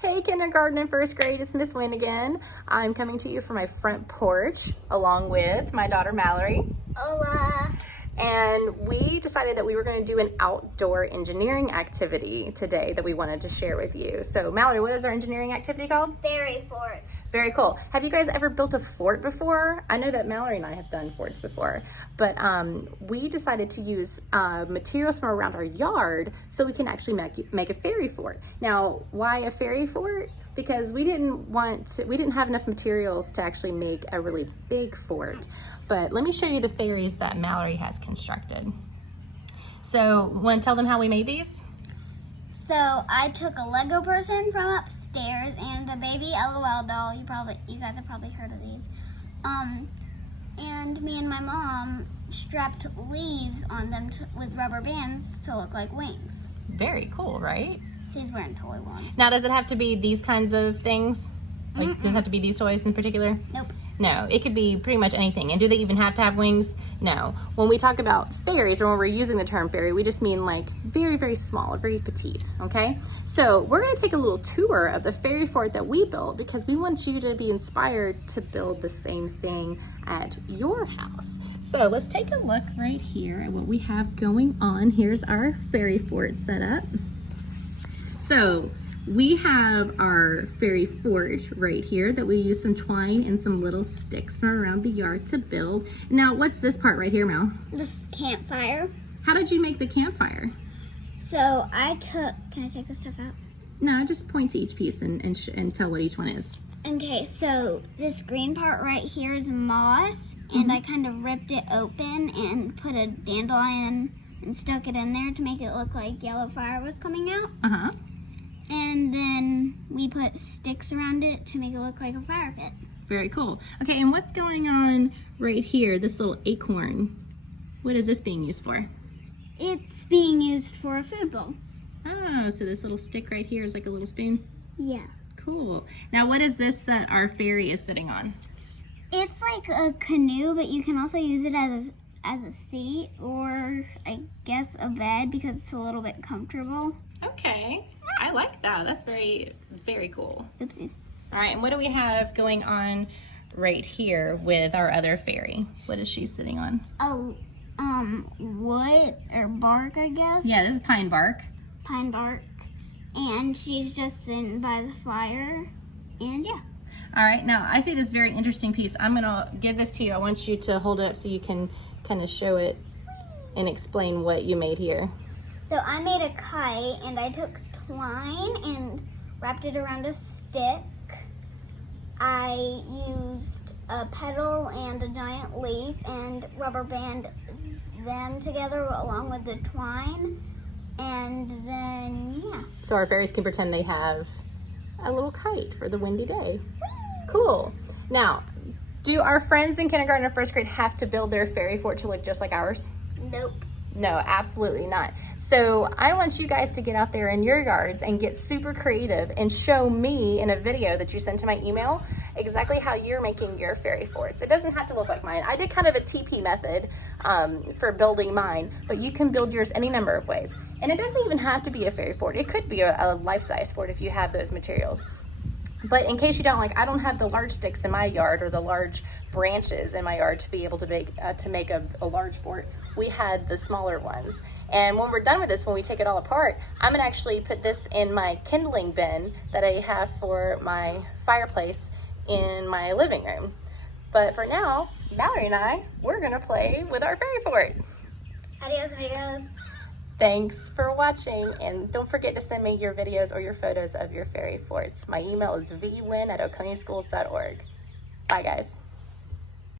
Hey kindergarten and first grade, it's Miss Wynn again. I'm coming to you from my front porch along with my daughter Mallory. Hola. And we decided that we were going to do an outdoor engineering activity today that we wanted to share with you. So Mallory, what is our engineering activity called? Fairy forts. Very cool. Have you guys ever built a fort before? I know that Mallory and I have done forts before, but we decided to use materials from around our yard so we can actually make a fairy fort. Now, why a fairy fort? Because we didn't have enough materials to actually make a really big fort. But let me show you the fairies that Mallory has constructed. So, want to tell them how we made these? So I took a Lego person from upstairs and a baby LOL doll. You guys have probably heard of these. And me and my mom strapped leaves on them with rubber bands to look like wings. Very cool, right? He's wearing toy ones. Now, does it have to be these kinds of things? Like, does it have to be these toys in particular? Nope. No, it could be pretty much anything. And do they even have to have wings? No. When we talk about fairies, or when we're using the term fairy, we just mean like very, very small, very petite, okay? So we're gonna take a little tour of the fairy fort that we built because we want you to be inspired to build the same thing at your house. So let's take a look right here at what we have going on. Here's our fairy fort set up. So we have our fairy fort right here that we use some twine and some little sticks from around the yard to build. Now, what's this part right here, Mel? The campfire. How did you make the campfire? So can I take this stuff out? No, just point to each piece and tell what each one is. Okay, so this green part right here is moss, and I kind of ripped it open and put a dandelion and stuck it in there to make it look like yellow fire was coming out. Uh-huh. And then we put sticks around it to make it look like a fire pit. Very cool. Okay, and what's going on right here, this little acorn? What is this being used for? It's being used for a food bowl. Oh, so this little stick right here is like a little spoon? Yeah. Cool. Now, what is this that our fairy is sitting on? It's like a canoe, but you can also use it as a seat or I guess a bed because it's a little bit comfortable. Okay, I like that. That's very, very cool. Oopsies. All right, and what do we have going on right here with our other fairy? What is she sitting on? Oh, wood or bark, I guess. Yeah, this is pine bark. Pine bark. And she's just sitting by the fire. And yeah. All right, now I see this very interesting piece. I'm gonna give this to you. I want you to hold it up so you can kind of show it and explain what you made here. So I made a kite and I took twine and wrapped it around a stick. I used a petal and a giant leaf and rubber band them together along with the twine. And then, yeah. So our fairies can pretend they have a little kite for the windy day. Cool. Now, do our friends in kindergarten and first grade have to build their fairy fort to look just like ours? Nope. No, absolutely not. So I want you guys to get out there in your yards and get super creative and show me in a video that you send to my email exactly how you're making your fairy forts. It doesn't have to look like mine. I did kind of a TP method for building mine, but you can build yours any number of ways. And it doesn't even have to be a fairy fort. It could be a life-size fort if you have those materials. But in case you don't, like, I don't have the large sticks in my yard or the large branches in my yard to be able to make a large fort. We had the smaller ones. And when we're done with this, when we take it all apart, I'm gonna actually put this in my kindling bin that I have for my fireplace in my living room. But for now, Mallory and I, we're gonna play with our fairy fort. Adios, amigos. Thanks for watching, and don't forget to send me your videos or your photos of your fairy forts. My email is vwin@oconioschools.org. Bye, guys.